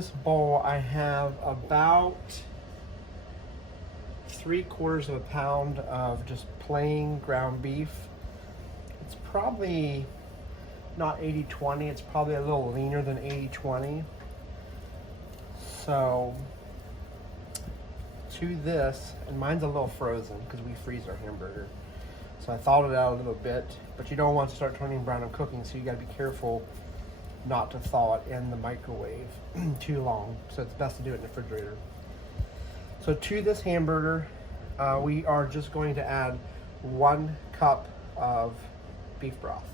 this bowl, I have about 3/4 of a pound of just plain ground beef. It's probably not 80-20, it's probably a little leaner than 80-20. So to this, and mine's a little frozen because we freeze our hamburger. So I thawed it out a little bit, but you don't want to start turning brown and cooking, so you gotta be careful not to thaw it in the microwave too long. So it's best to do it in the refrigerator. So to this hamburger, we are just going to add 1 cup of beef broth.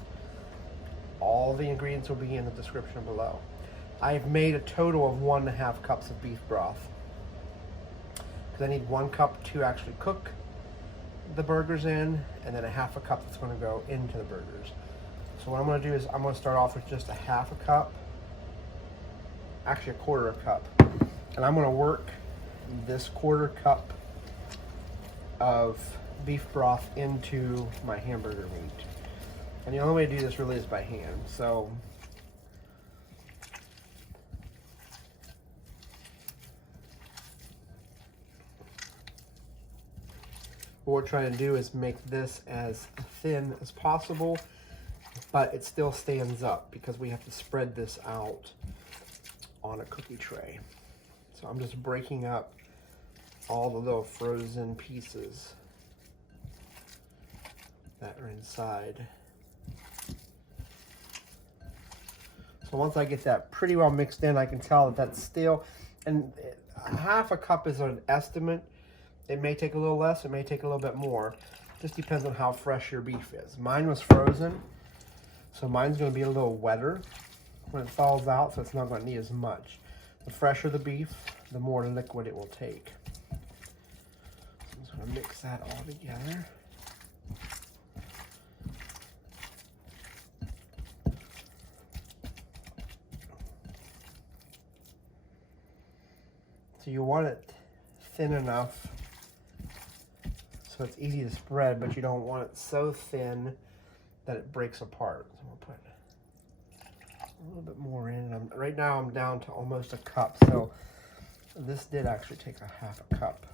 All the ingredients will be in the description below. I've made a total of 1.5 cups of beef broth, because I need 1 cup to actually cook the burgers in, and then 1/2 cup that's going to go into the burgers. So what I'm going to do is I'm going to start off with just 1/2 cup, actually 1/4 cup, and I'm going to work this 1/4 cup of beef broth into my hamburger meat. And the only way to do this really is by hand. So what we're trying to do is make this as thin as possible, but it still stands up because we have to spread this out on a cookie tray. So I'm just breaking up all the little frozen pieces that are inside. So once I get that pretty well mixed in, I can tell that that's still, and 1/2 cup is an estimate. It may take a little less, it may take a little bit more. Just depends on how fresh your beef is. Mine was frozen, so mine's going to be a little wetter when it thaws out, so it's not going to need as much. The fresher the beef, the more liquid it will take. So I'm just going to mix that all together. So you want it thin enough so it's easy to spread, but you don't want it so thin that it breaks apart. So we'll put a little bit more in. Right now I'm down to almost 1 cup, so this did actually take 1/2 cup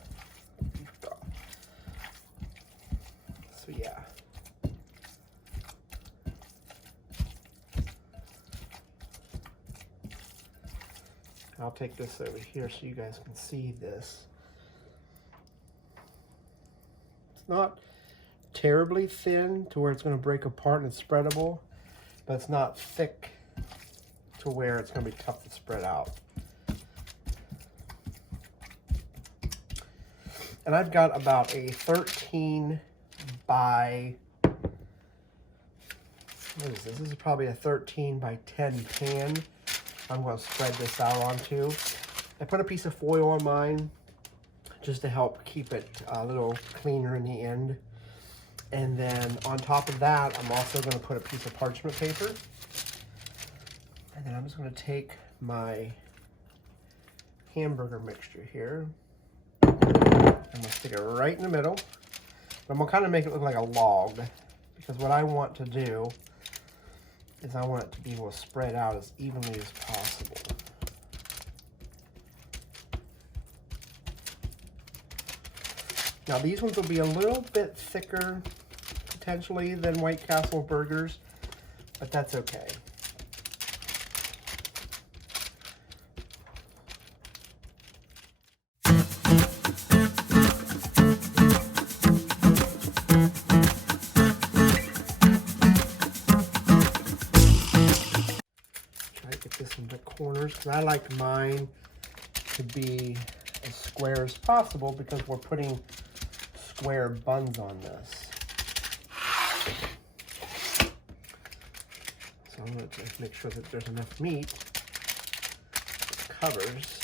of beef broth. So yeah. I'll take this over here so you guys can see this. It's not terribly thin to where it's going to break apart and it's spreadable, but it's not thick to where it's going to be tough to spread out. And I've got about a 13 by, what is this? This is probably a 13 by 10 pan. I'm going to spread this out onto. I put a piece of foil on mine just to help keep it a little cleaner in the end. And then on top of that, I'm also going to put a piece of parchment paper. And then I'm just going to take my hamburger mixture here. I'm going to stick it right in the middle. I'm going to kind of make it look like a log, because what I want to do is I want it to be able to spread out as evenly as possible. Now these ones will be a little bit thicker potentially than White Castle burgers, but that's okay. This into corners, because I like mine to be as square as possible because we're putting square buns on this. So I'm going to make sure that there's enough meat that covers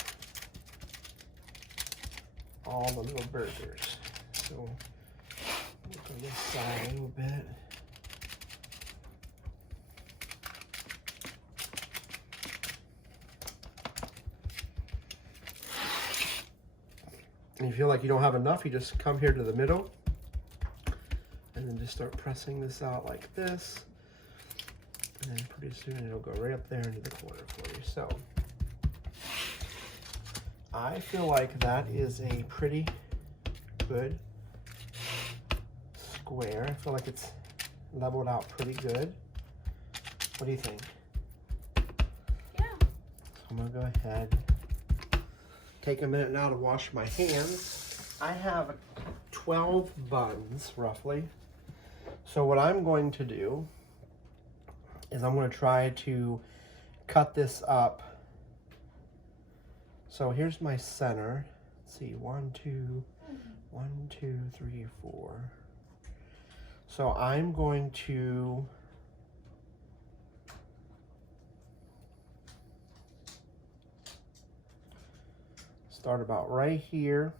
all the little burgers. So look on this side a little bit. And you feel like you don't have enough, you just come here to the middle and then just start pressing this out like this. And then pretty soon it'll go right up there into the corner for you. So I feel like that is a pretty good square. I feel like it's leveled out pretty good. What do you think? Yeah. So I'm gonna go ahead, take a minute now to wash my hands. I have 12 buns, roughly. So what I'm going to do is I'm going to try to cut this up. So here's my center. Let's see, 1, 2, 3, 4. So I'm going to start about right here.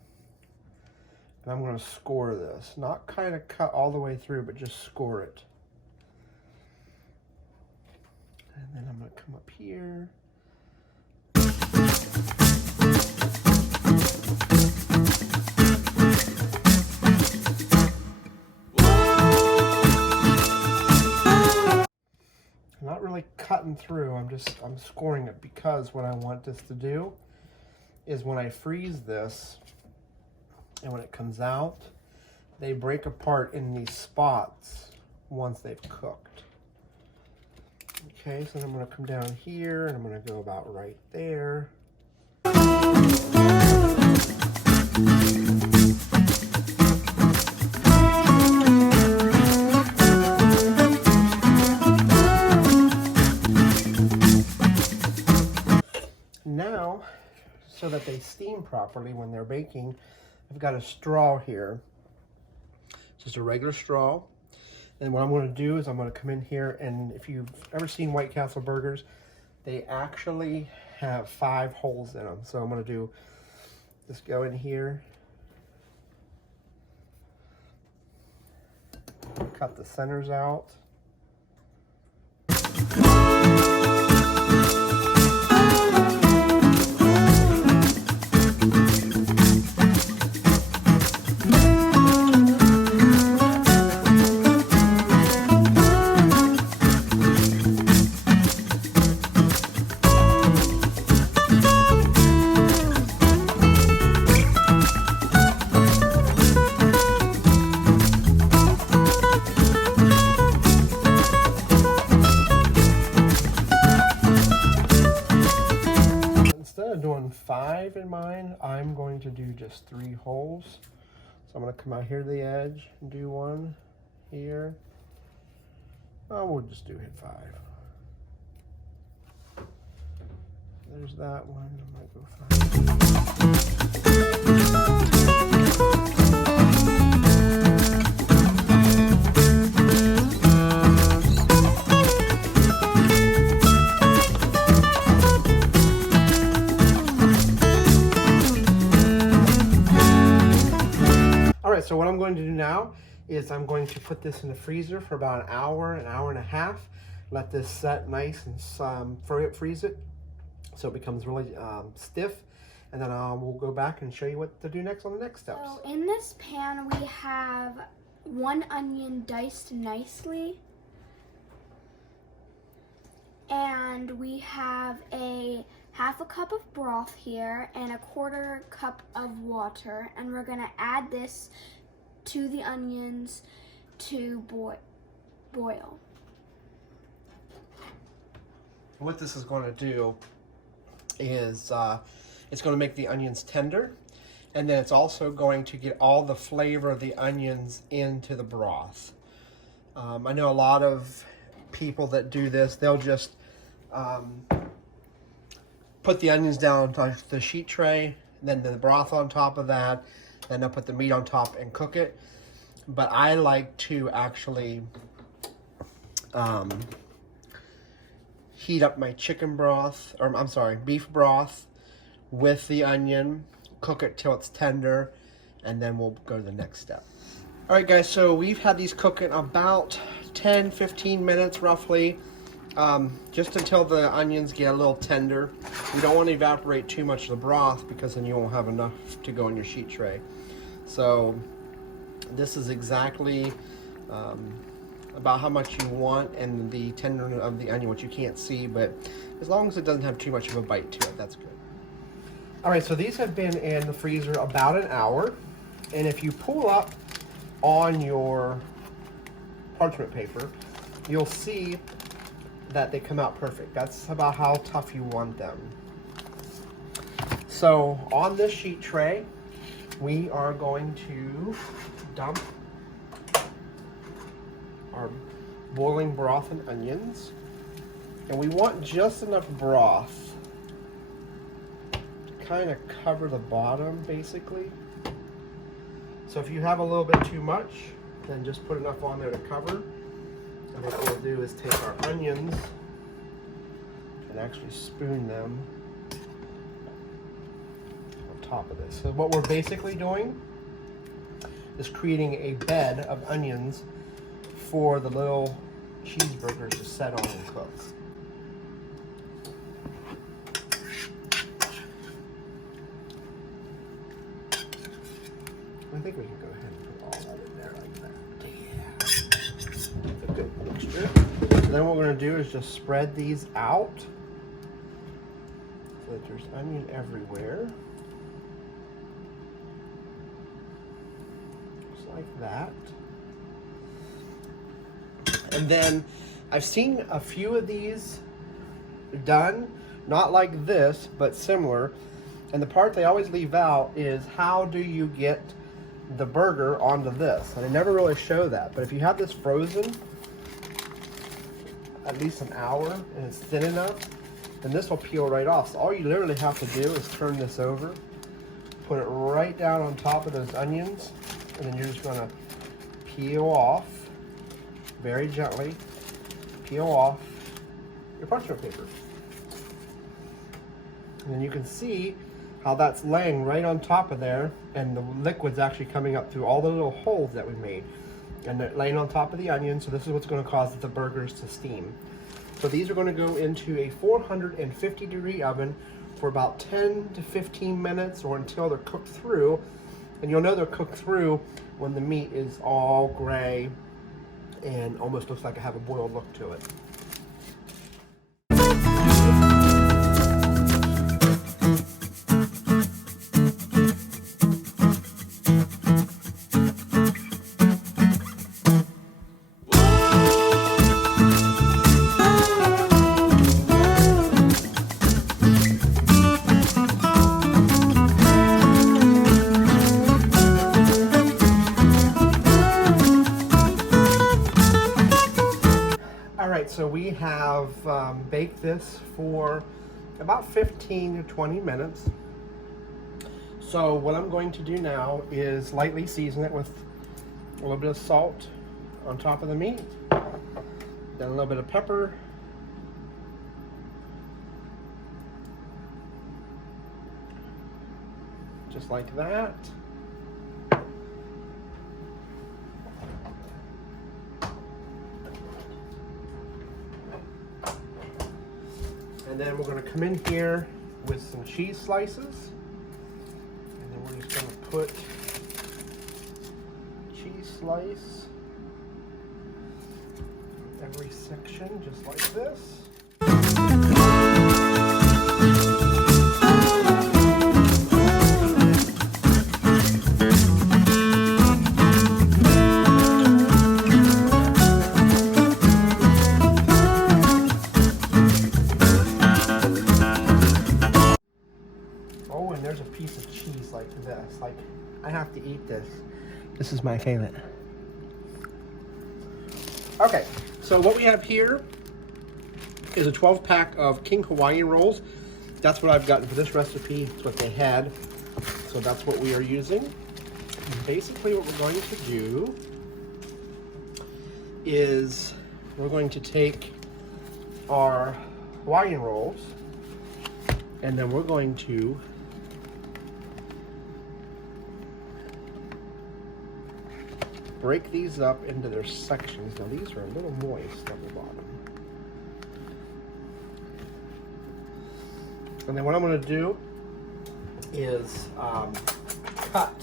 And I'm going to score this. Not kind of cut all the way through, but just score it. And then I'm going to come up here. I'm not really cutting through, I'm scoring it, because what I want this to do is when I freeze this and when it comes out, they break apart in these spots once they've cooked. Okay, so then I'm going to come down here and I'm going to go about right there. Now, so that they steam properly when they're baking, I've got a straw here, just a regular straw. And what I'm going to do is I'm going to come in here, and if you've ever seen White Castle burgers, they actually have 5 holes in them. So I'm going to do, just go in here, cut the centers out. Doing 5 in mine, I'm going to do just 3 holes. So I'm going to come out here to the edge and do 1 here. Oh, we'll just do hit 5. There's that one. I'm going to go 5. So what I'm going to do now is I'm going to put this in the freezer for about an hour and a half. Let this set nice and freeze it so it becomes really stiff. And then we'll go back and show you what to do next on the next steps. So in this pan we have 1 onion diced nicely. And we have a half a cup of broth here and a 1/4 cup of water. And we're going to add this to the onions to boil. What this is going to do is it's going to make the onions tender, and then it's also going to get all the flavor of the onions into the broth. I know a lot of people that do this, they'll just put the onions down on the sheet tray, then the broth on top of that, then they'll put the meat on top and cook it. But I like to actually heat up my chicken broth, or I'm sorry, beef broth with the onion, cook it till it's tender, and then we'll go to the next step. All right, guys, so we've had these cooking about 10-15 minutes roughly, just until the onions get a little tender. You don't want to evaporate too much of the broth because then you won't have enough to go in your sheet tray. So this is exactly about how much you want and the tenderness of the onion, which you can't see, but as long as it doesn't have too much of a bite to it, that's good. All right, so these have been in the freezer about an hour. And if you pull up on your parchment paper, you'll see that they come out perfect. That's about how tough you want them. So on this sheet tray, we are going to dump our boiling broth and onions. And we want just enough broth kind of cover the bottom basically. So if you have a little bit too much, then just put enough on there to cover. And what we'll do is take our onions and actually spoon them on top of this. So what we're basically doing is creating a bed of onions for the little cheeseburgers to set on and cook. I think we can go ahead and put all that in there like that. Yeah. A good mixture. And then what we're going to do is just spread these out so that there's onion everywhere. Just like that. And then I've seen a few of these done, not like this, but similar. And the part they always leave out is how do you get the burger onto this, and I never really show that. But if you have this frozen at least an hour and it's thin enough, then this will peel right off. So all you literally have to do is turn this over, put it right down on top of those onions, and then you're just going to peel off very gently, peel off your parchment paper. And then you can see how that's laying right on top of there, and the liquid's actually coming up through all the little holes that we made, and they're laying on top of the onion. So this is what's going to cause the burgers to steam. So these are going to go into a 450-degree oven for about 10 to 15 minutes, or until they're cooked through. And you'll know they're cooked through when the meat is all gray and almost looks like it have a boiled look to it. So we have baked this for about 15 to 20 minutes. So what I'm going to do now is lightly season it with a little bit of salt on top of the meat, then a little bit of pepper, just like that. And then we're going to come in here with some cheese slices. And then we're just going to put cheese slice in every section, just like this. Oh, and there's a piece of cheese like this. Like, I have to eat this. This is my favorite. Okay, so what we have here is a 12-pack of King Hawaiian Rolls. That's what I've gotten for this recipe. It's what they had. So that's what we are using. And basically what we're going to do is we're going to take our Hawaiian Rolls, and then we're going to break these up into their sections. Now these are a little moist at the bottom. And then what I'm going to do is cut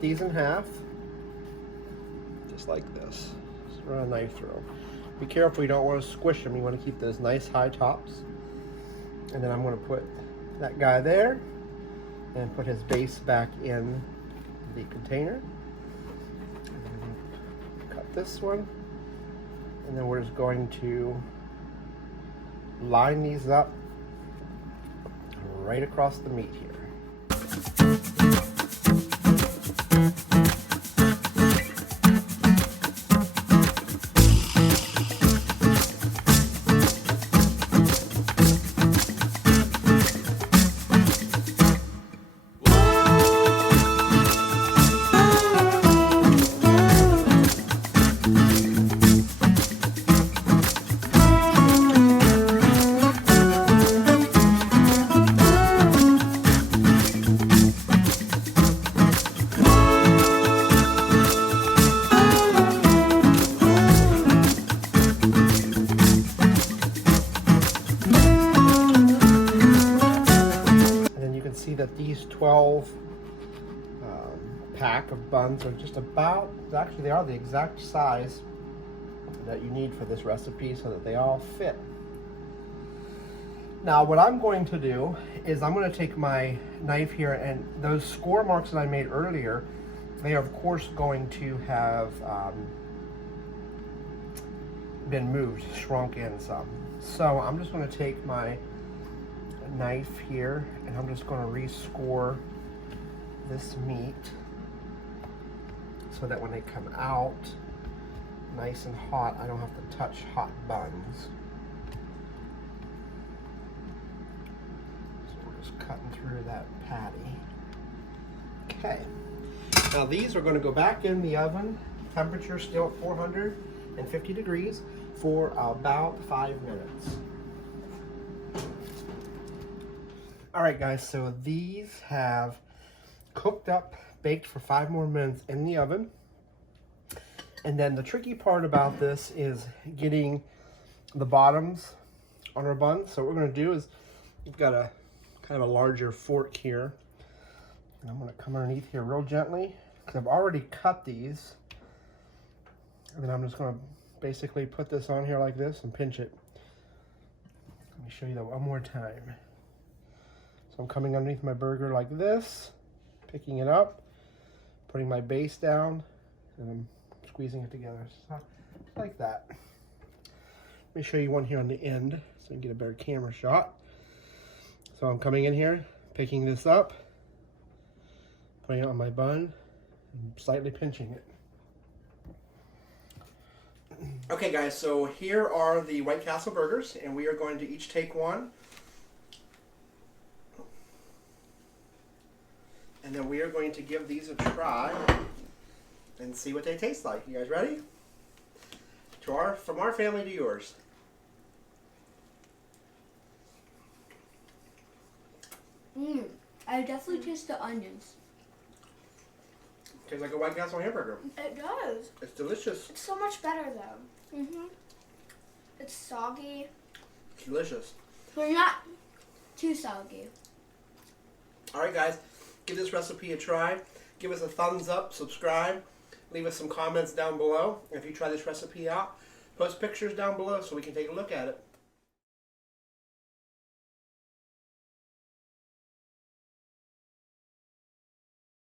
these in half, just like this. Just run a knife through. Be careful, you don't want to squish them. You want to keep those nice high tops. And then I'm going to put that guy there and put his base back in the container. Cut this one, and then we're just going to line these up right across the meat here. See that these 12 pack of buns are just about, actually they are the exact size that you need for this recipe so that they all fit. Now what I'm going to do is I'm going to take my knife here, and those score marks that I made earlier, they are of course going to have been moved, shrunk in some. So I'm just going to take my knife here and I'm just going to rescore this meat so that when they come out nice and hot, I don't have to touch hot buns. So we're just cutting through that patty. Okay, now these are going to go back in the oven, temperature still at 450 degrees for about 5 minutes. Alright guys, so these have cooked up, baked for 5 more minutes in the oven. And then the tricky part about this is getting the bottoms on our bun. So what we're going to do is, we've got a kind of a larger fork here. And I'm going to come underneath here real gently, because I've already cut these. And then I'm just going to basically put this on here like this and pinch it. Let me show you that one more time. So I'm coming underneath my burger like this, picking it up, putting my base down, and I'm squeezing it together. So, just like that. Let me show you one here on the end so you can get a better camera shot. So I'm coming in here, picking this up, putting it on my bun, and slightly pinching it. Okay guys, so here are the White Castle burgers, and we are going to each take one. And then we are going to give these a try and see what they taste like. You guys ready? From our family to yours. I definitely taste the onions. Tastes like a White Castle hamburger. It does. It's delicious. It's so much better though. It's soggy. It's delicious. But not too soggy. Alright guys, give this recipe a try. Give us a thumbs up, subscribe, leave us some comments down below. If you try this recipe out, post pictures down below so we can take a look at it.